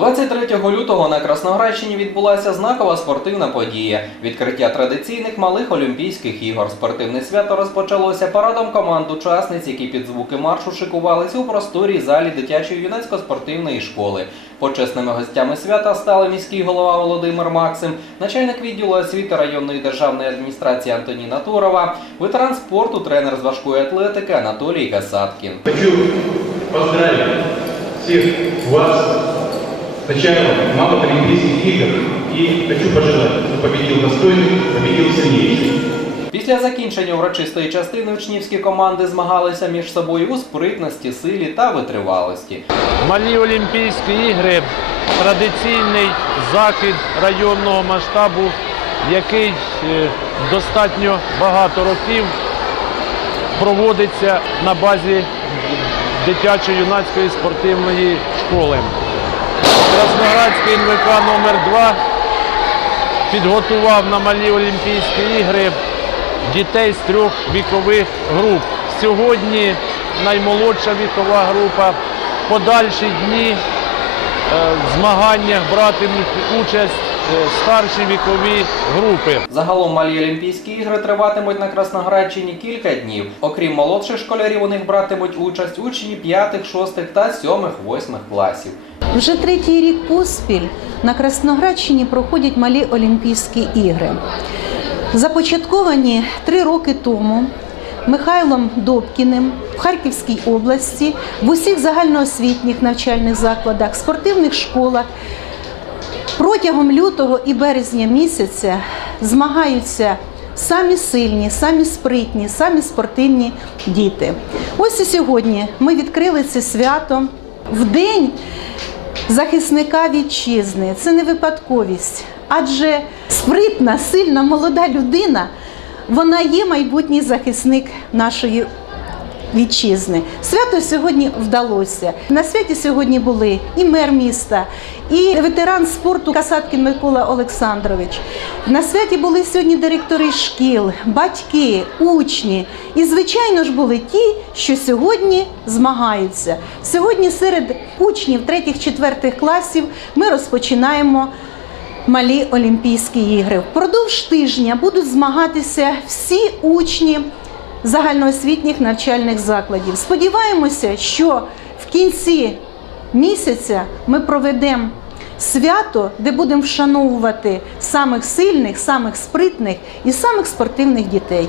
23 лютого на Красноградщині відбулася знакова спортивна подія відкриття традиційних малих Олімпійських ігор. Спортивне свято розпочалося парадом команд учасниць, які під звуки маршу шикувались у просторій залі дитячої юнацько-спортивної школи. Почесними гостями свята стали міський голова Володимир Максим, начальник відділу освіти районної державної адміністрації Антоніна Турова, ветеран спорту, тренер з важкої атлетики Анатолій Касаткін. Хочу поздравить всех вас с началом малых Олимпийских игр и хочу пожелать, чтобы победил достойный, победил сильнейший. Після закінчення урочистої частини учнівські команди змагалися між собою у спритності, силі та витривалості. Малі Олімпійські ігри традиційний захід районного масштабу, який е, достатньо багато років проводиться на базі дитячо-юнацької спортивної школи. Красноградський НВК номер 2 підготував на малі Олімпійські ігри дітей з трьох вікових груп. Сьогодні наймолодша вікова група. Подальші дні е, в змаганнях братимуть участь старші вікові групи. Загалом малі Олімпійські ігри триватимуть на Красноградщині кілька днів. Окрім молодших школярів, у них братимуть участь учні 5, 6 та 7, 8 класів. Вже третій рік поспіль на Красноградщині проходять малі Олімпійські ігри. Започатковані три роки тому Михайлом Добкіним в Харківській області в усіх загальноосвітніх навчальних закладах, спортивних школах протягом лютого і березня місяця змагаються самі сильні, самі спритні, самі спортивні діти. Ось і сьогодні ми відкрили це свято в день захисника вітчизни. Це не випадковість, адже спритна, сильна, молода людина, вона є майбутній захисник нашої вітчизни. Свято сьогодні вдалося. На святі сьогодні були і мер міста, і ветеран спорту Касаткін Микола Олександрович. На святі були сьогодні директори шкіл, батьки, учні. І, звичайно ж, були ті, що сьогодні змагаються. Сьогодні серед учнів 3-4 класів ми розпочинаємо малі Олімпійські ігри. Впродовж тижня будуть змагатися всі учні загальноосвітніх навчальних закладів. Сподіваємося, що в кінці місяця ми проведемо свято, де будемо вшановувати самих сильних, самих спритних і самих спортивних дітей.